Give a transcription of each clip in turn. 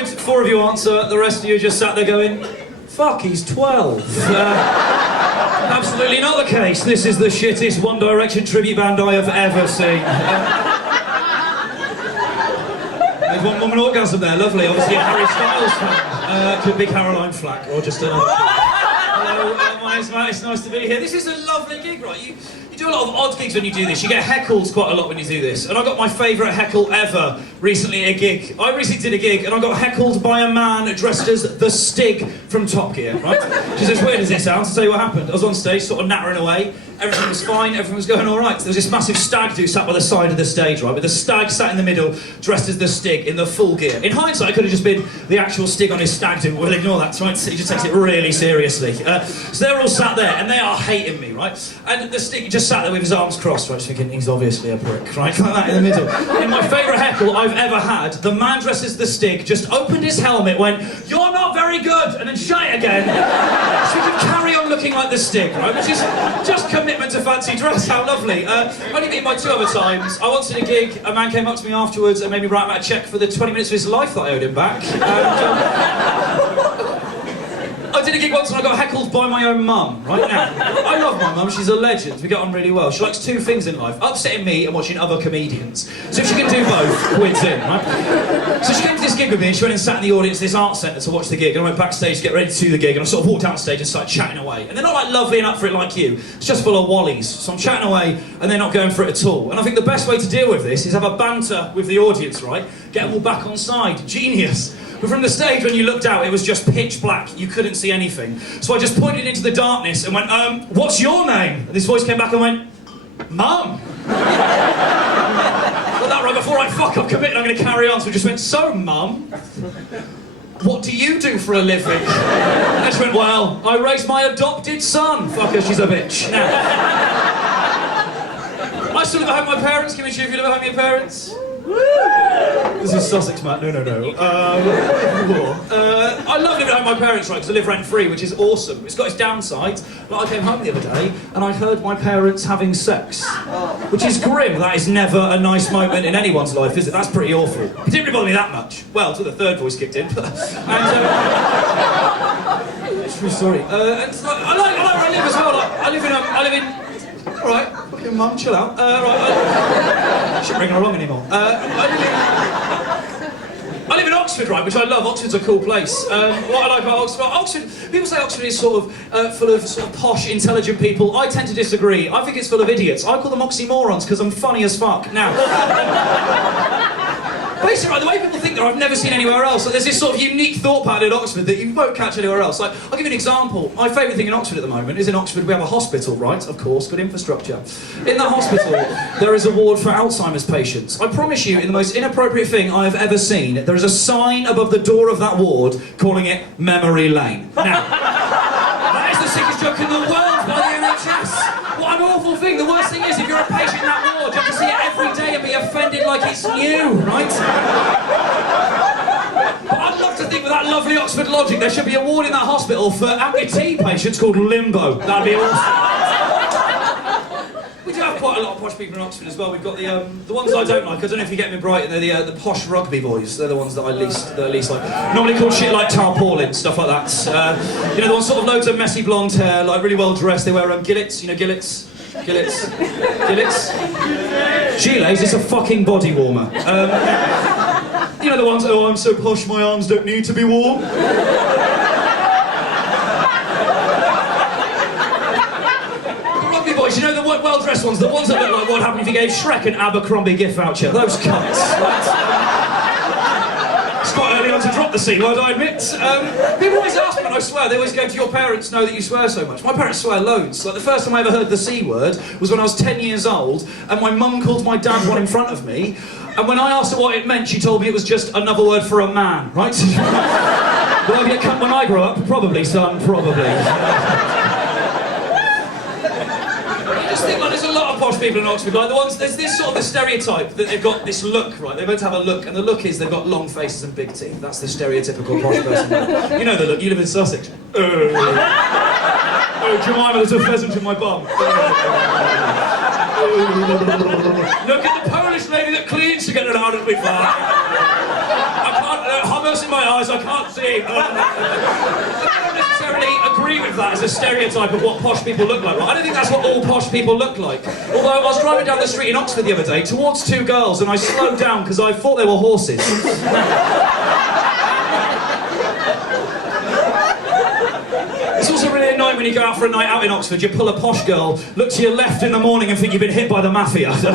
good. 4 of you answer. The rest of you just sat there going, fuck, he's 12. Absolutely not the case. This is the shittest One Direction tribute band I have ever seen. There's one woman orgasm there, lovely. Obviously a Harry Styles fan. Could be Caroline Flack or just another. Hello, my name's Matt, it's nice to be here. This is a lovely gig, right? You do a lot of odd gigs when you do this. You get heckled quite a lot when you do this. And I got my favourite heckle ever recently at a gig. I recently did a gig and I got heckled by a man dressed as the Stig from Top Gear, right? Which is as weird as it sounds. I'll tell you what happened. I was on stage, sort of nattering away. Everything was fine, everything was going all right. There was this massive stag do sat by the side of the stage, right? With the stag sat in the middle, dressed as the Stig in the full gear. In hindsight, it could have just been the actual Stig on his stag do, but we'll ignore that, right? He just takes it really seriously. So they're all sat there, and they are hating me, right? And the Stig just sat there with his arms crossed, right? Just thinking, he's obviously a prick, right? Like that in the middle. In my favourite heckle I've ever had, the man dressed as the Stig just opened his helmet, went, "You're not very good," and then shut it again. So we could carry on looking like the Stig, right? Which is just commitment to fancy dress. How lovely. Only been by 2 other times. I once did a gig, a man came up to me afterwards and made me write him out a cheque for the 20 minutes of his life that I owed him back. I did a gig once and I got heckled by my own mum, right now. I love my mum, she's a legend, we get on really well. She likes 2 things in life, upsetting me and watching other comedians. So if she can do both, wins in, right? So she came to this gig with me and she went and sat in the audience at this art centre to watch the gig. And I went backstage to get ready to do the gig and I sort of walked out stage and started chatting away. And they're not like lovely and up for it like you, it's just full of wallies. So I'm chatting away and they're not going for it at all. And I think the best way to deal with this is have a banter with the audience, right? Get them all back on side, genius. But from the stage, when you looked out, it was just pitch black. You couldn't see anything. So I just pointed into the darkness and went, what's your name? And this voice came back and went, Mum. Well, that right before I committed, I'm going to carry on. So I just went, so, Mum, what do you do for a living? And I just went, well, I raised my adopted son. Fuck her, she's a bitch. Now, I still live at home with my parents. Give me a cheer if you live at home with your parents. This is Sussex, Matt. No. I love living at home with my parents, right, because I live rent-free, which is awesome. It's got its downsides. Like, I came home the other day, and I heard my parents having sex. Which is grim. That is never a nice moment in anyone's life, is it? That's pretty awful. It didn't really bother me that much. Well, until the third voice kicked in. True story. And I like where I live as well. Like, I live in... Alright, fucking mum, chill out. I shouldn't bring her along anymore. I live in Oxford, right, which I love. Oxford's a cool place. What I like about Oxford, people say Oxford is sort of full of sort of posh, intelligent people. I tend to disagree. I think it's full of idiots. I call them oxymorons because I'm funny as fuck. Now, basically, right, the way people think there, I've never seen anywhere else. Like, there's this sort of unique thought pattern in Oxford that you won't catch anywhere else. Like, I'll give you an example. My favourite thing in Oxford at the moment is in Oxford we have a hospital, right? Of course, good infrastructure. In that hospital, there is a ward for Alzheimer's patients. I promise you, in the most inappropriate thing I have ever seen, there is a sign above the door of that ward calling it Memory Lane. Now, that is the sickest joke in the world by the NHS. What an awful thing. The worst thing is, if you're a patient in that ward, you have to see it every day and be offended like it's new, right? But I'd love to think with that lovely Oxford logic, there should be a ward in that hospital for amputee patients called Limbo. That'd be awesome. We do have quite a lot of posh people in Oxford as well. We've got the ones I don't like. I don't know if you get them in Brighton. They're the posh rugby boys. They're the ones that I least like. Normally called shit like tarpaulin, stuff like that. You know, the ones sort of loads of messy blonde hair, like really well dressed. They wear gillets. You know, gillets. Gilets. It's a fucking body warmer. You know the ones. Oh, I'm so posh, my arms don't need to be warm. You know the well-dressed ones, the ones that look like what happened if you gave Shrek an Abercrombie gift voucher. Those cunts. It's quite early on to drop the C word, I admit. People always ask me when I swear, they always go, do your parents know that you swear so much? My parents swear loads. Like the first time I ever heard the C word was when I was 10 years old and my mum called my dad one in front of me, and when I asked her what it meant, she told me it was just another word for a man, right? Will I be a cunt when I grow up? Probably, son, probably. There's a lot of posh people in Oxford, like the ones, there's this sort of the stereotype that they've got this look, right? They're meant to have a look, and the look is they've got long faces and big teeth. That's the stereotypical posh person. You know the look, you live in Sussex. Oh, Jemima, there's a pheasant in my bum. Look at the Polish lady that cleans to get it out of me. I can't, closing my eyes, I can't see. I don't necessarily agree with that as a stereotype of what posh people look like, right? I don't think that's what all posh people look like. Although I was driving down the street in Oxford the other day towards two girls and I slowed down because I thought they were horses. It's also really annoying when you go out for a night out in Oxford, you pull a posh girl, look to your left in the morning and think you've been hit by the mafia. Thank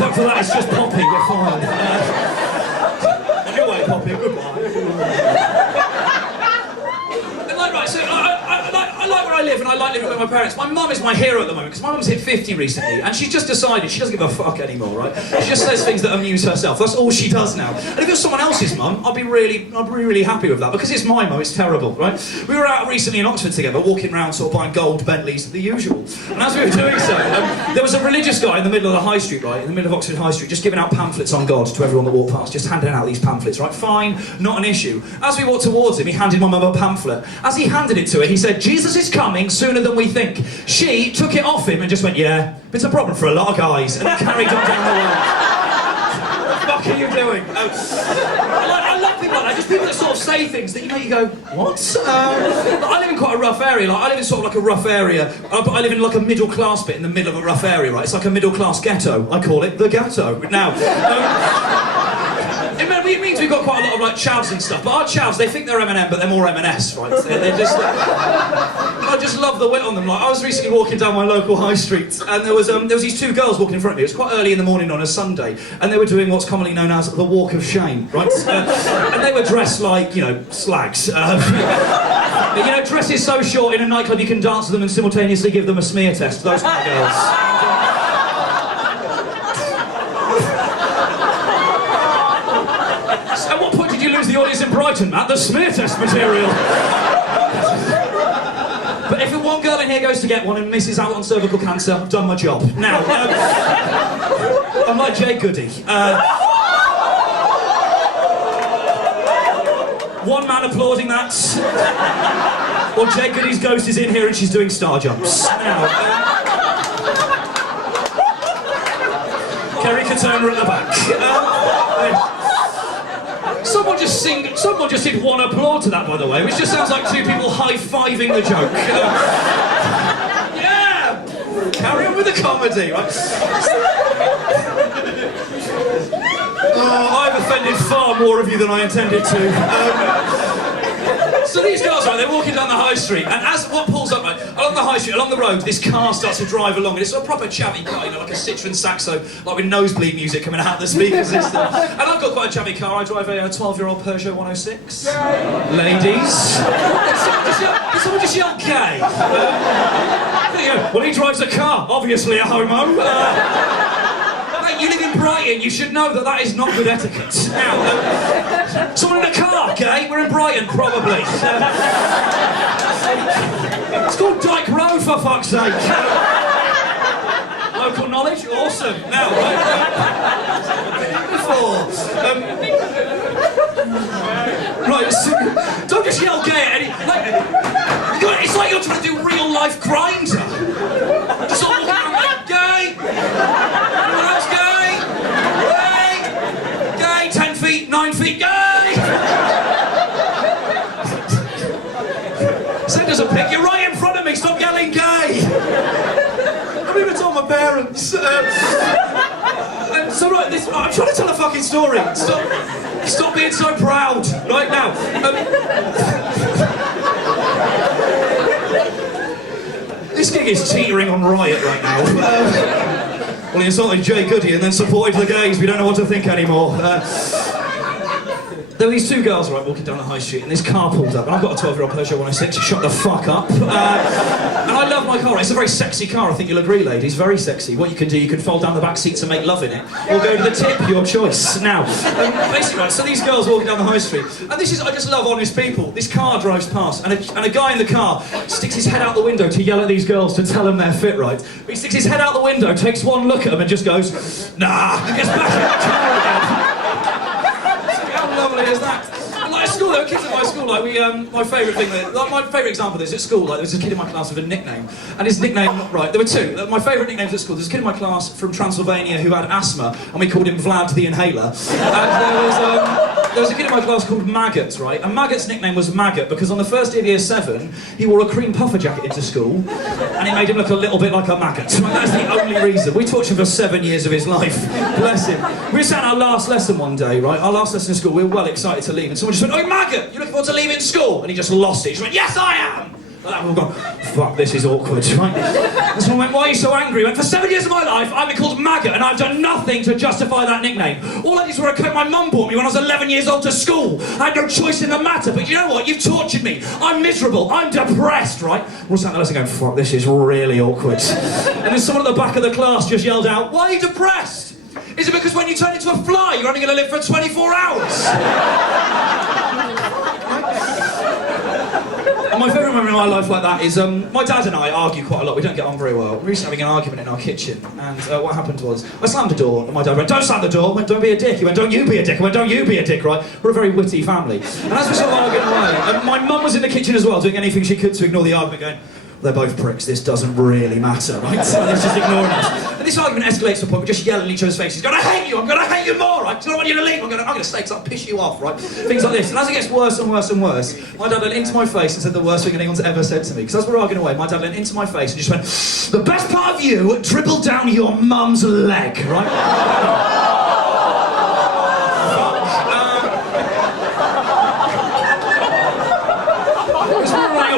fuck for that, it's just Poppy, we're fine. Anyway, Poppy, goodbye. And like, right, so I like where I live and I like living with my parents. My mum is my hero at the moment because my mum's hit 50 recently and she's just decided she doesn't give a fuck anymore, right? She just says things that amuse herself. That's all she does now. And if it was someone else's mum, I'd be really happy with that because it's my mum, it's terrible, right? We were out recently in Oxford together, walking around sort of buying gold Bentleys, the usual. And as we were doing so, there was a religious guy in the middle of the high street, right? In the middle of Oxford High Street, just giving out pamphlets on God to everyone that walked past, just handing out these pamphlets, right? Fine, not an issue. As we walked towards him, he handed my mum a pamphlet. As he handed it to her, he said, "Jesus is coming sooner than we think." She took it off him and just went, "Yeah, it's a problem for a lot of guys," and carried on down the road. What the fuck are you doing? I love people like that, just people that sort of say things that you go, what? I live in quite a rough area, like I live in sort of like a rough area, but I live in like a middle class bit in the middle of a rough area, right? It's like a middle class ghetto. I call it the ghetto. Now, it means we've got quite a lot of like chavs and stuff, but our chavs, they think they're M&M, but they're more M&S, right? They're just I just love the wit on them. Like, I was recently walking down my local high street, and there was these two girls walking in front of me. It was quite early in the morning on a Sunday, and they were doing what's commonly known as the walk of shame, right? And they were dressed like, you know, slags. You know, dresses so short in a nightclub you can dance to them and simultaneously give them a smear test. Those kind of girls. At what point did you lose the audience in Brighton, Matt? The smear test material. But if one girl in here goes to get one and misses out on cervical cancer, I've done my job. Now, I'm like Jay Goody. One man applauding that. Or Jay Goody's ghost is in here and she's doing star jumps. Now, Kerry Katurner at the back. Someone just did one applaud to that, by the way, which just sounds like two people high-fiving the joke. Yeah! Carry on with the comedy, right? Oh, I've offended far more of you than I intended to. So these girls, right, they're walking down the high street, and as what pulls up, right, along the high street, along the road, this car starts to drive along, and it's a proper chavvy car, you know, like a Citroen Saxo, like with nosebleed music coming out of the speaker system. And I've got quite a chavvy car. I drive a 12-year-old Peugeot 106. Ladies. Did someone just yell gay? Well, he drives a car, obviously a homo. You live in Brighton, you should know that that is not good etiquette. Now, someone in a car, okay? We're in Brighton, probably. It's called Dyke Road, for fuck's sake. Local knowledge? Awesome. Now, right, so, don't just yell gay at any... Like, it's like you're trying to do real-life Grindr. Just all walking around like, gay! Everyone else gay! 10 feet, 9 feet, gay! Send us a pic, you're right in front of me, stop yelling gay! I've even told my parents. So right, I'm trying to tell a fucking story. Stop being so proud, right now. This gig is teetering on riot right now. Well, he insulted Jay Goody and then supported the gays. We don't know what to think anymore. There were these two girls, right, walking down the high street, and this car pulled up, and I've got a 12-year-old Peugeot 106, shut the fuck up. And I love my car. It's a very sexy car, I think you'll agree, ladies, very sexy. What you can do, you can fold down the back seats and make love in it, or go to the tip, your choice. Now, basically, right, so these girls walking down the high street, and this is, I just love honest people. This car drives past, and a guy in the car sticks his head out the window to yell at these girls to tell them they're fit, right? But he sticks his head out the window, takes one look at them, and just goes, nah, and gets back in the car again. How lovely is that? Like at school, there were kids at my school, like my favourite thing, my favourite example of this, at school, like there was a kid in my class with a nickname, and his nickname, right, there were two, my favourite nicknames at school, there was a kid in my class from Transylvania who had asthma, and we called him Vlad the Inhaler, and there was, there was a kid in my class called Maggot, right? And Maggot's nickname was Maggot because on the first day of year 7, he wore a cream puffer jacket into school, and it made him look a little bit like a maggot. Right? That's the only reason. We taught him for 7 years of his life. Bless him. We were sat in our last lesson one day, right? Our last lesson in school, we were well excited to leave, and someone just went, "Oh, Maggot, you looking forward to leaving school?" And he just lost it. He just went, "Yes, I am!" Like that, we all gone, "Fuck, this is awkward," right? And someone went, "Why are you so angry?" He went, "For 7 years of my life, I've been called Maggot, and I've done nothing to justify that nickname. All I did was wear a coat my mum bought me when I was 11 years old to school. I had no choice in the matter, but you know what? You've tortured me. I'm miserable. I'm depressed," right? We're all sat there going, "Fuck, this is really awkward." And then someone at the back of the class just yelled out, "Why are you depressed? Is it because when you turn into a fly, you're only going to live for 24 hours? My favourite memory in my life like that is my dad and I argue quite a lot. We don't get on very well. We were recently having an argument in our kitchen, and what happened was I slammed the door, and my dad went, "Don't slam the door." I went, "Don't be a dick." He went, "Don't you be a dick." I went, "Don't you be a dick," right? We're a very witty family. And as we sort of arguing away, my mum was in the kitchen as well, doing anything she could to ignore the argument, going, "They're both pricks, this doesn't really matter," right? So they're just ignoring us. And this argument escalates to the point we just yell in each other's faces, going, "I hate you, I'm going to hate you more, right? Do you not want you to leave? I'm going to stay because I'll piss you off," right? Things like this. And as it gets worse and worse and worse, my dad leant into my face and said the worst thing anyone's ever said to me. Because as we're arguing away, my dad leant into my face and just went, "The best part of you dribbled down your mum's leg," right?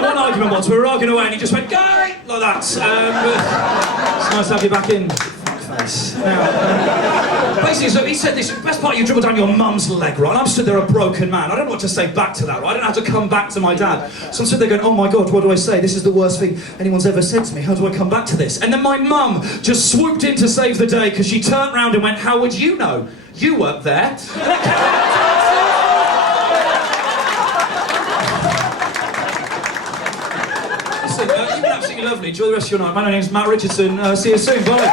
One argument once, we were arguing away and he just went, "Guy!" like that. It's nice to have you back in. Fuckface. Now, basically, so he said this, "The best part, you dribbled down your mum's leg," right? And I'm stood there a broken man. I don't know what to say back to that, right? I don't know how to come back to my dad. So I'm stood there going, "Oh my God, what do I say? This is the worst thing anyone's ever said to me. How do I come back to this?" And then my mum just swooped in to save the day because she turned round and went, "How would you know? You weren't there." You've been absolutely lovely. Enjoy the rest of your night. My name's Matt Richardson. See you soon. Bye.